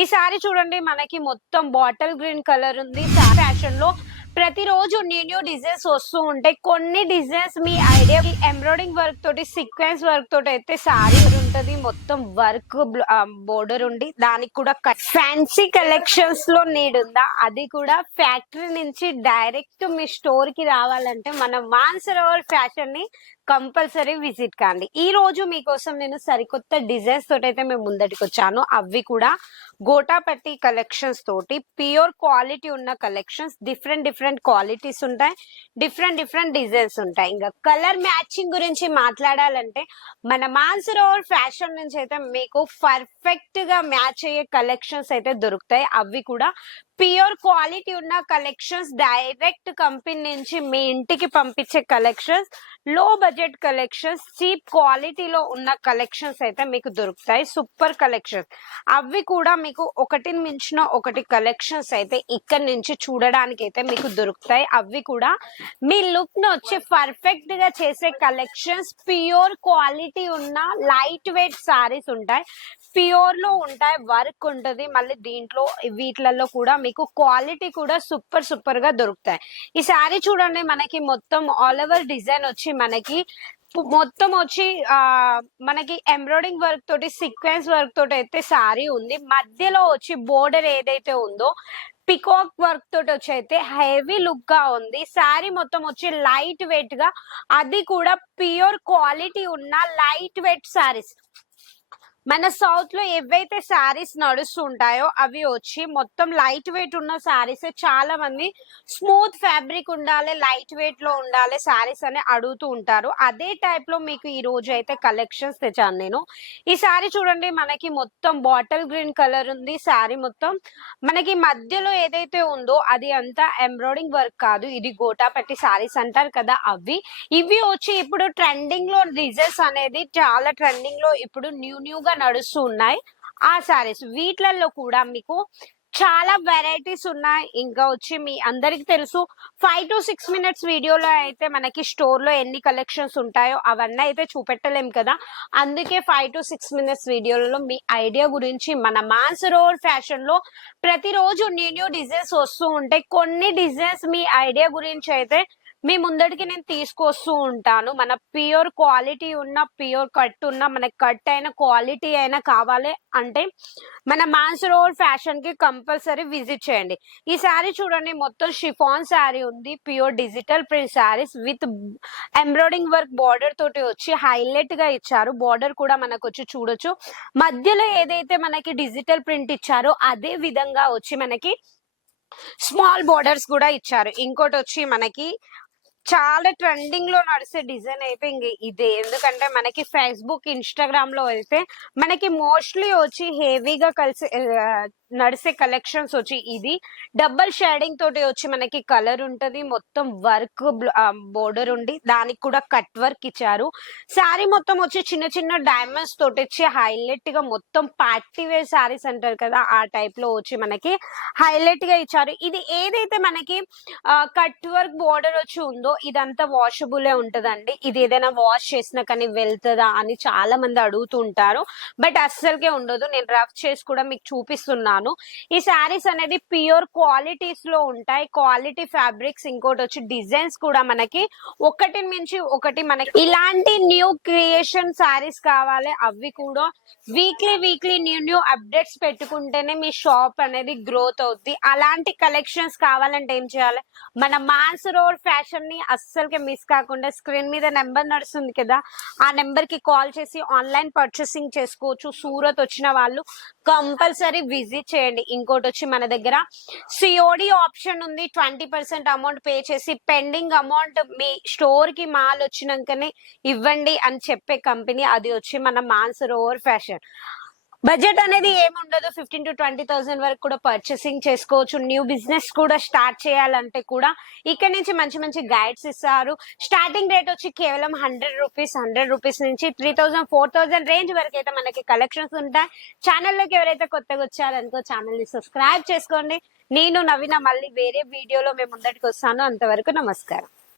ఈ సారీ చూడండి మనకి మొత్తం బాటిల్ గ్రీన్ కలర్ ఉంది. ఫ్యాషన్లో ప్రతిరోజు న్యూ న్యూ డిజైన్స్ వస్తూ ఉంటాయి. కొన్ని డిజైన్స్ మీ ఐడియా ఎంబ్రాయిడింగ్ వర్క్ తోటి సీక్వెన్స్ వర్క్ తోటి అయితే సారీ ఉంటది. మొత్తం వర్క్ బోర్డర్ ఉండి దానికి కూడా ఫ్యాన్సీ కలెక్షన్స్లో నీడ్ ఉందా? అది కూడా ఫ్యాక్టరీ నుంచి డైరెక్ట్ మీ స్టోర్కి రావాలంటే మన మాన్సరోవర్ ఫ్యాషన్ని కంపల్సరీ విజిట్ కాండి. ఈ రోజు మీకోసం నేను సరికొత్త డిజైన్స్ తోటి అయితే మేము ముందటికి వచ్చాను అవి కూడా గోటాపట్టి కలెక్షన్స్ తోటి ప్యూర్ క్వాలిటీ ఉన్న కలెక్షన్స్ డిఫరెంట్ డిఫరెంట్ క్వాలిటీస్ ఉంటాయి డిఫరెంట్ డిఫరెంట్ డిజైన్స్ ఉంటాయి. ఇంకా కలర్ మ్యాచింగ్ గురించి మాట్లాడాలంటే మన మాన్సరోవర్ ఫ్యాషన్ నుంచి అయితే మీకు పర్ఫెక్ట్గా మ్యాచ్ అయ్యే కలెక్షన్స్ అయితే దొరుకుతాయి. అవి కూడా ప్యూర్ క్వాలిటీ ఉన్న కలెక్షన్స్ డైరెక్ట్ కంపెనీ నుంచి మీ ఇంటికి పంపించే కలెక్షన్స్లో బడ్జెట్ కలెక్షన్స్ చీప్ క్వాలిటీలో ఉన్న కలెక్షన్స్ అయితే మీకు దొరుకుతాయి. Super collections. అవి కూడా మీకు ఒకటి మించిన ఒకటి కలెక్షన్స్ అయితే ఇక్కడ నుంచి చూడడానికి అయితే మీకు దొరుకుతాయి. అవి కూడా మీ లుక్ను వచ్చి పర్ఫెక్ట్గా చేసే కలెక్షన్స్. ప్యూర్ క్వాలిటీ ఉన్న లైట్ వెయిట్ సారీస్ ఉంటాయి. ప్యూర్లో ఉంటాయి. వర్క్ ఉంటుంది. మళ్ళీ దీంట్లో వీటిలలో కూడా మీకు క్వాలిటీ కూడా సూపర్ సూపర్గా దొరుకుతాయి. ఈ శారీ చూడండి మనకి మొత్తం ఆల్ ఓవర్ డిజైన్ వచ్చి మనకి మొత్తం వచ్చి ఆ మనకి ఎంబ్రాయిడింగ్ వర్క్ తోటి సీక్వెన్స్ వర్క్ తోటి అయితే సారీ ఉంది. మధ్యలో వచ్చి బోర్డర్ ఏదైతే ఉందో పికాక్ వర్క్ తోటి వచ్చి అయితే హెవీ లుక్గా ఉంది. శారీ మొత్తం వచ్చి లైట్ వెయిట్గా అది కూడా ప్యూర్ క్వాలిటీ ఉన్న లైట్ వెయిట్ శారీస్. మన సౌత్లో ఏవైతే శారీస్ నడుస్తుంటాయో అవి వచ్చి మొత్తం లైట్ వెయిట్ ఉన్న శారీస్ చాలా మంది స్మూత్ ఫ్యాబ్రిక్ ఉండాలి లైట్ వెయిట్లో ఉండాలి శారీస్ అని అడుగుతూ ఉంటారు. అదే టైప్లో మీకు ఈ రోజు అయితే కలెక్షన్స్ తెచ్చాను నేను. ఈ శారీ చూడండి మనకి మొత్తం బాటిల్ గ్రీన్ కలర్ ఉంది. శారీ మొత్తం మనకి మధ్యలో ఏదైతే ఉందో అది అంతా ఎంబ్రాయిడింగ్ వర్క్ కాదు. ఇది గోటా పట్టి శారీస్ అంటారు కదా అవి. ఇవి వచ్చి ఇప్పుడు ట్రెండింగ్లో డిజైన్స్ అనేది చాలా ట్రెండింగ్లో ఇప్పుడు న్యూ న్యూగా నడుస్తూ ఉన్నాయి. ఆ శారీస్ వీటిలలో కూడా మీకు చాలా వెరైటీస్ ఉన్నాయి. ఇంకా వచ్చి మీ అందరికి తెలుసు. ఫైవ్ టు సిక్స్ మినిట్స్ వీడియోలో అయితే మనకి స్టోర్లో ఎన్ని కలెక్షన్స్ ఉంటాయో అవన్నీ అయితే చూపెట్టలేం కదా. అందుకే ఫైవ్ టు సిక్స్ మినిట్స్ వీడియోలలో మీ ఐడియా గురించి మన మాన్సరోవర్ ఫ్యాషన్లో ప్రతిరోజు న్యూ న్యూ డిజైన్స్ వస్తూ ఉంటాయి. కొన్ని డిజైన్స్ మీ ఐడియా గురించి అయితే మీ ముందడికి నేను తీసుకొస్తూ ఉంటాను. మన ప్యూర్ క్వాలిటీ ఉన్న ప్యూర్ కట్ ఉన్న మనకి కట్ అయిన క్వాలిటీ అయినా కావాలి అంటే మన మాన్సరోవర్ ఫ్యాషన్కి కంపల్సరీ విజిట్ చేయండి. ఈ శారీ చూడండి మొత్తం షిఫాన్ శారీ ఉంది. Pure digital print saris with embroidering work border తోటి వచ్చి హైలైట్గా ఇచ్చారు. బార్డర్ కూడా మనకు వచ్చి చూడొచ్చు. మధ్యలో ఏదైతే మనకి డిజిటల్ ప్రింట్ ఇచ్చారో అదే విధంగా వచ్చి మనకి స్మాల్ బోర్డర్స్ కూడా ఇచ్చారు. ఇంకోటి వచ్చి మనకి చాలా ట్రెండింగ్లో నడిచే డిజైన్ అయితే ఇంక ఇదే. ఎందుకంటే మనకి ఫేస్బుక్ ఇన్స్టాగ్రామ్లో అయితే మనకి మోస్ట్లీ వచ్చి హెవీగా కలిసి నడిసే కలెక్షన్స్ వచ్చి ఇది. డబల్ షేడింగ్ తోటి వచ్చి మనకి కలర్ ఉంటది. మొత్తం వర్క్ బోర్డర్ ఉండి దానికి కూడా కట్ వర్క్ ఇచ్చారు. శారీ మొత్తం వచ్చి చిన్న చిన్న డైమండ్స్ తోటి వచ్చి హైలైట్గా మొత్తం పార్టీ వేర్ శారీస్ అంటారు కదా ఆ టైప్లో వచ్చి మనకి హైలైట్గా ఇచ్చారు. ఇది ఏదైతే మనకి కట్ వర్క్ బోర్డర్ వచ్చి ఉందో ఇదంతా వాషబులే ఉంటదండి. ఇది ఏదైనా వాష్ చేసినా కానీ వెళ్తుందా అని చాలా మంది అడుగుతూ ఉంటారు బట్ అస్సలకే ఉండదు. నేను రఫ్ చేసి కూడా మీకు చూపిస్తున్నాను. ఈ శారీస్ అనేది ప్యూర్ క్వాలిటీస్లో ఉంటాయి. క్వాలిటీ ఫ్యాబ్రిక్స్ ఇంకోటి వచ్చి డిజైన్స్ కూడా మనకి ఒకటి మించి ఒకటి మనకి ఇలాంటి న్యూ క్రియేషన్ శారీస్ కావాలి. అవి కూడా weekly weekly new new updates పెట్టుకుంటేనే మీ షాప్ అనేది గ్రోత్ అవుద్ది. అలాంటి కలెక్షన్స్ కావాలంటే ఏం చేయాలి? మన మాన్స్ రోడ్ ఫ్యాషన్ని అస్సలకి మిస్ కాకుండా స్క్రీన్ మీద నెంబర్ నడుస్తుంది కదా ఆ నెంబర్కి కాల్ చేసి ఆన్లైన్ పర్చేసింగ్ చేసుకోవచ్చు. సూరత్ వచ్చిన వాళ్ళు కంపల్సరీ విజిట్ చేయండి. ఇంకోటి వచ్చి మన దగ్గర సిఓడి ఆప్షన్ ఉంది. ట్వంటీ పర్సెంట్ అమౌంట్ పే చేసి పెండింగ్ అమౌంట్ మీ స్టోర్కి మాల్ వచ్చినాకనే ఇవ్వండి అని చెప్పే కంపెనీ అది వచ్చి మన మాన్సరోవర్ ఫ్యాషన్ బడ్జెట్ అనేది ఏముండదు. ఫిఫ్టీన్ టు ట్వంటీ థౌసండ్ వరకు కూడా పర్చేసింగ్ చేసుకోవచ్చు. న్యూ బిజినెస్ కూడా స్టార్ట్ చేయాలంటే కూడా ఇక్కడ నుంచి మంచి మంచి గైడ్స్ ఇస్తారు. స్టార్టింగ్ రేట్ వచ్చి కేవలం హండ్రెడ్ రూపీస్ హండ్రెడ్ రూపీస్ నుంచి three thousand four thousand range వరకు అయితే మనకి కలెక్షన్స్ ఉంటాయి. ఛానల్లోకి ఎవరైతే కొత్తగా వచ్చారనుకో ఛానల్ని సబ్స్క్రైబ్ చేసుకోండి. నేను నవీన మళ్ళీ వేరే వీడియోలో మేము ముందటికి వస్తాను. అంతవరకు నమస్కారం.